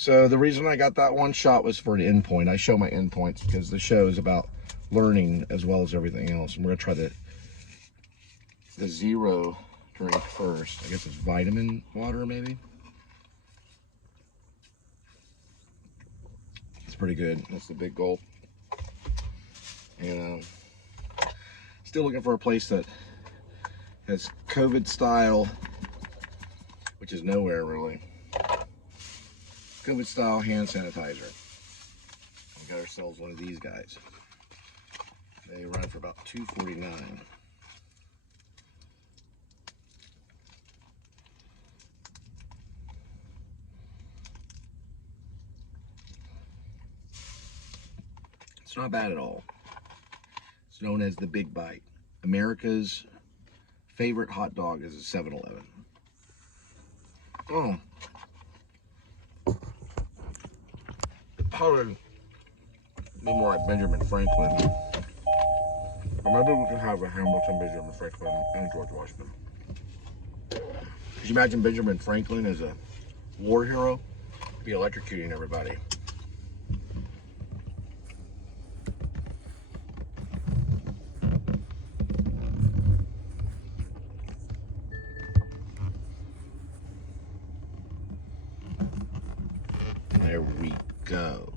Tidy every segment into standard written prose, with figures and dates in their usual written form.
So the reason I got that one shot was for an endpoint. I show my endpoints because the show is about learning as well as everything else. And we're gonna try the zero drink first. I guess it's vitamin water, maybe. It's pretty good. That's the big gulp. And still looking for a place that has COVID style, which is nowhere really. COVID style hand sanitizer. We got ourselves one of these guys. They run for about $2.49. It's not bad at all. It's known as the Big Bite. America's favorite hot dog is a 7-Eleven. Oh. Probably be more like Benjamin Franklin. Or maybe we can have a Hamilton, Benjamin Franklin, and George Washington. Could you imagine Benjamin Franklin as a war hero? He'd be electrocuting everybody. There we go.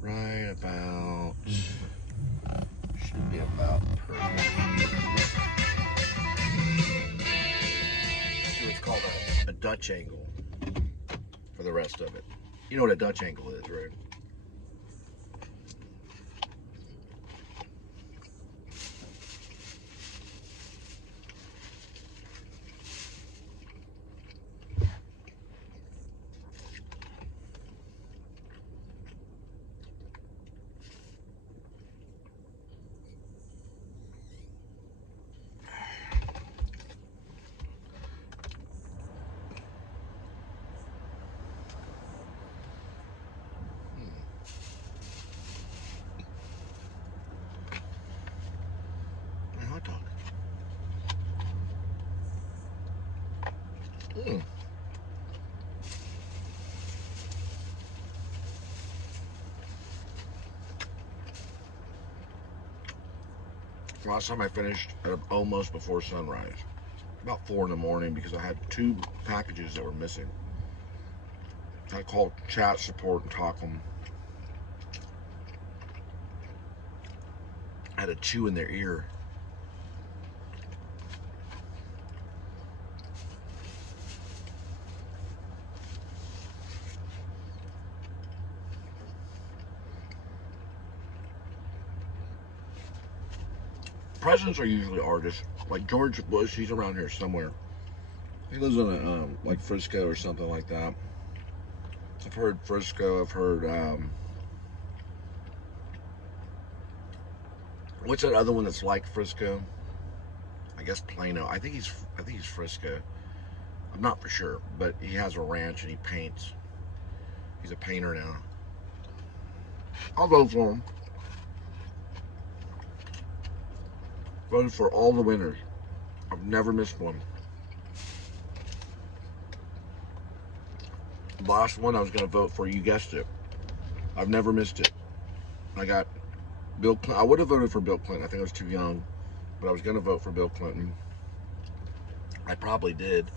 Right about, should be about perfect. It's called a Dutch angle for the rest of it. You know what a Dutch angle is, right? Hot dog. Last time I finished at almost before sunrise, about 4 in the morning, because I had 2 packages that were missing. I called chat support and talk them. I had a chew in their ear. Presidents are usually artists, like George Bush. He's around here somewhere. He lives in a like Frisco or something like that. I've heard Frisco. I've heard what's that other one that's like Frisco? I guess Plano. I think he's Frisco. I'm not for sure, but he has a ranch and he paints. He's a painter now. I'll vote for him. Voted for all the winners. I've never missed one. The last one I was going to vote for, you guessed it. I've never missed it. I got Bill Clinton. I would have voted for Bill Clinton. I think I was too young, but I was going to vote for Bill Clinton. I probably did.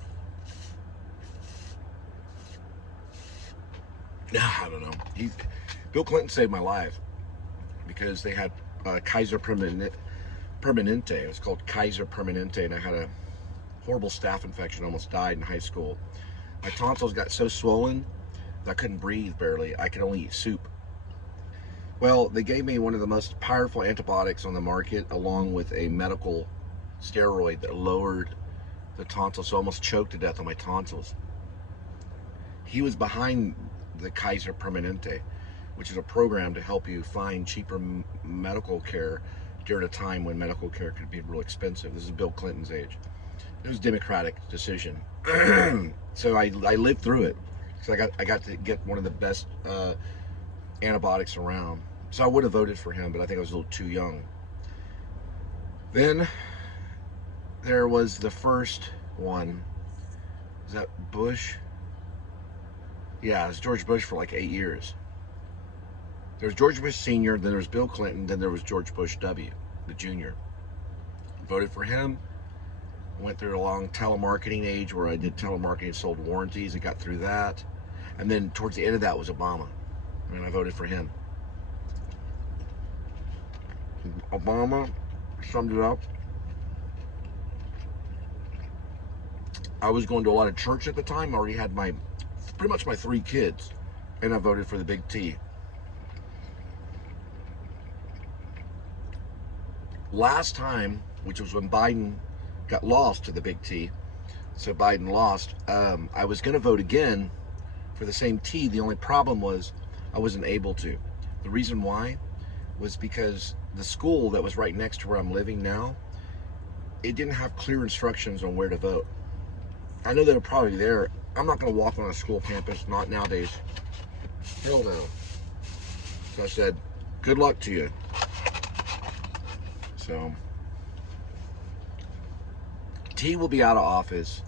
I don't know. Bill Clinton saved my life because they had Kaiser Permanente. It was called Kaiser Permanente, and I had a horrible staph infection. Almost died in high school. My tonsils got so swollen that I couldn't breathe barely. I could only eat soup. Well, they gave me one of the most powerful antibiotics on the market, along with a medical steroid that lowered the tonsils, so I almost choked to death on my tonsils. He was behind the Kaiser Permanente, which is a program to help you find cheaper medical care during a time when medical care could be real expensive. This is Bill Clinton's age. It was a Democratic decision. So I lived through it. So I got to get one of the best antibiotics around. So I would have voted for him, but I think I was a little too young. Then there was the first one. Is that Bush? Yeah, it was George Bush for like 8 years. There was George Bush Sr., then there was Bill Clinton, then there was George Bush W., the Jr. Voted for him. Went through a long telemarketing age where I did telemarketing, sold warranties, and got through that. And then towards the end of that was Obama, and I voted for him. Obama summed it up. I was going to a lot of church at the time. I already had pretty much my 3 kids, and I voted for the big T. Last time, which was when Biden got lost to the big T, so Biden lost, I was going to vote again for the same T. The only problem was I wasn't able to. The reason why was because the school that was right next to where I'm living now, it didn't have clear instructions on where to vote. I know they're probably there. I'm not going to walk on a school campus, not nowadays. Hell no. So I said, good luck to you. So T will be out of office.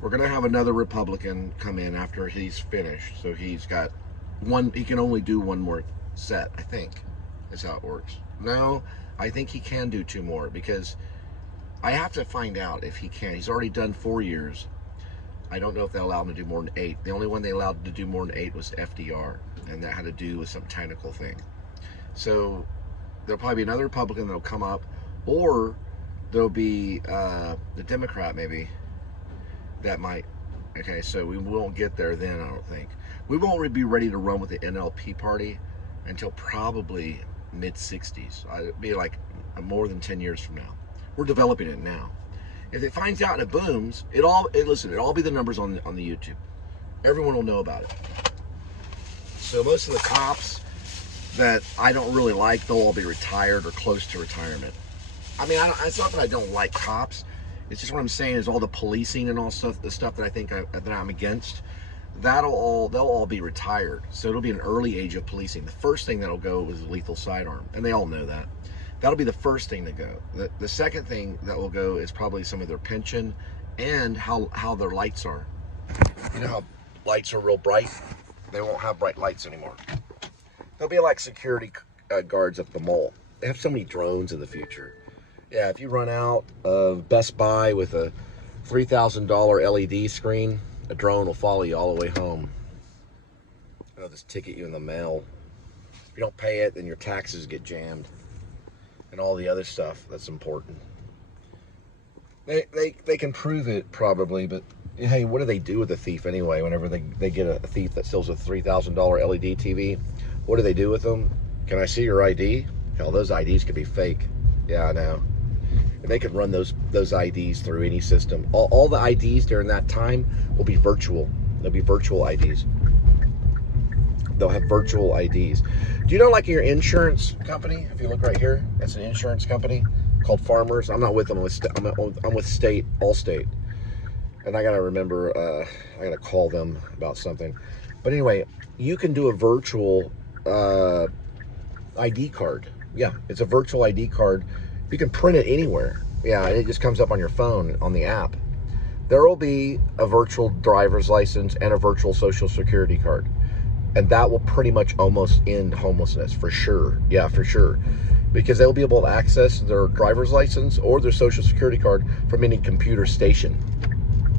We're going to have another Republican come in after he's finished. So he's got he can only do 1 more set, I think. That's how it works. No, I think he can do 2 more because I have to find out if he can. He's already done 4 years. I don't know if they allow him to do more than 8. The only one they allowed to do more than 8 was FDR, and that had to do with some technical thing. So there'll probably be another Republican that'll come up, or there'll be the Democrat maybe that might. Okay, so we won't get there then, I don't think. We won't be ready to run with the NLP party until probably mid-60s. It'd be like more than 10 years from now. We're developing it now. If it finds out and it booms, it'll all be the numbers on the YouTube. Everyone will know about it. So most of the cops that I don't really like, they'll all be retired or close to retirement. I mean, it's not that I don't like cops. It's just what I'm saying is all the policing and all stuff, the stuff that I think that I'm against, they'll all be retired. So it'll be an early age of policing. The first thing that'll go is lethal sidearm, and they all know that. That'll be the first thing to go. The second thing that will go is probably some of their pension and how their lights are. You know how lights are real bright? They won't have bright lights anymore. They'll be like security guards at the mall. They have so many drones in the future. Yeah, if you run out of Best Buy with a $3,000 LED screen, a drone will follow you all the way home. They'll just ticket you in the mail. If you don't pay it, then your taxes get jammed. And all the other stuff that's important. They can prove it probably, but hey, what do they do with a thief anyway? Whenever they get a thief that sells a $3,000 LED TV, what do they do with them? Can I see your ID? Hell, those IDs could be fake. Yeah, I know. And they could run those IDs through any system. All the IDs during that time will be virtual. They'll be virtual IDs. They'll have virtual IDs. Do you know, like your insurance company? If you look right here, that's an insurance company called Farmers. I'm not with them. I'm with Allstate, and I gotta remember. I gotta call them about something. But anyway, you can do a virtual ID card. Yeah, it's a virtual ID card. You can print it anywhere. Yeah, it just comes up on your phone on the app. There will be a virtual driver's license and a virtual social security card. And that will pretty much almost end homelessness, for sure. Yeah, for sure. Because they'll be able to access their driver's license or their social security card from any computer station.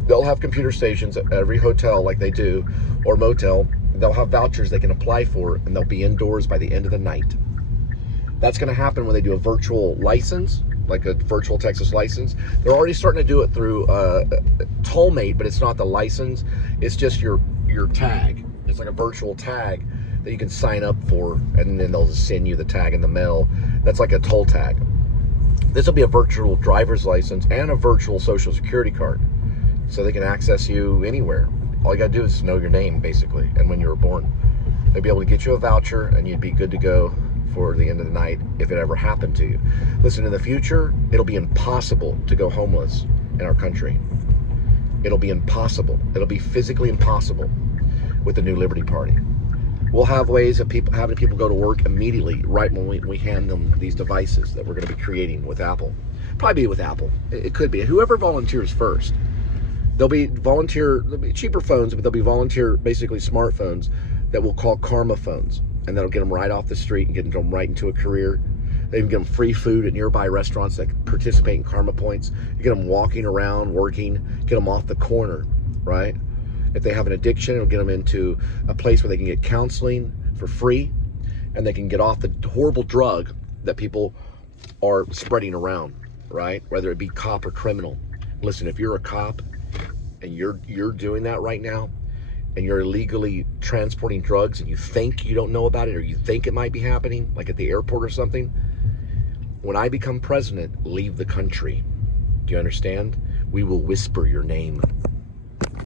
They'll have computer stations at every hotel like they do, or motel. They'll have vouchers they can apply for, and they'll be indoors by the end of the night. That's going to happen when they do a virtual license, like a virtual Texas license. They're already starting to do it through Tollmate, but it's not the license. It's just your tag. It's like a virtual tag that you can sign up for, and then they'll just send you the tag in the mail. That's like a toll tag. This will be a virtual driver's license and a virtual social security card, so they can access you anywhere. All you gotta do is know your name, basically, and when you were born. They'll be able to get you a voucher, and you'd be good to go for the end of the night if it ever happened to you. Listen, in the future, it'll be impossible to go homeless in our country. It'll be impossible. It'll be physically impossible with the New Liberty Party. We'll have ways of having people go to work immediately, right when we hand them these devices that we're going to be creating with Apple. Probably be with Apple. It could be. Whoever volunteers first. There'll be cheaper phones, but there'll be volunteer, basically smartphones that we'll call karma phones, and that'll get them right off the street and get them right into a career. They can get them free food at nearby restaurants that participate in karma points. You get them walking around, working, get them off the corner, right? If they have an addiction, it'll get them into a place where they can get counseling for free, and they can get off the horrible drug that people are spreading around, right? Whether it be cop or criminal. Listen, if you're a cop and you're doing that right now, and you're illegally transporting drugs, and you think you don't know about it, or you think it might be happening, like at the airport or something, when I become president, leave the country. Do you understand? We will whisper your name.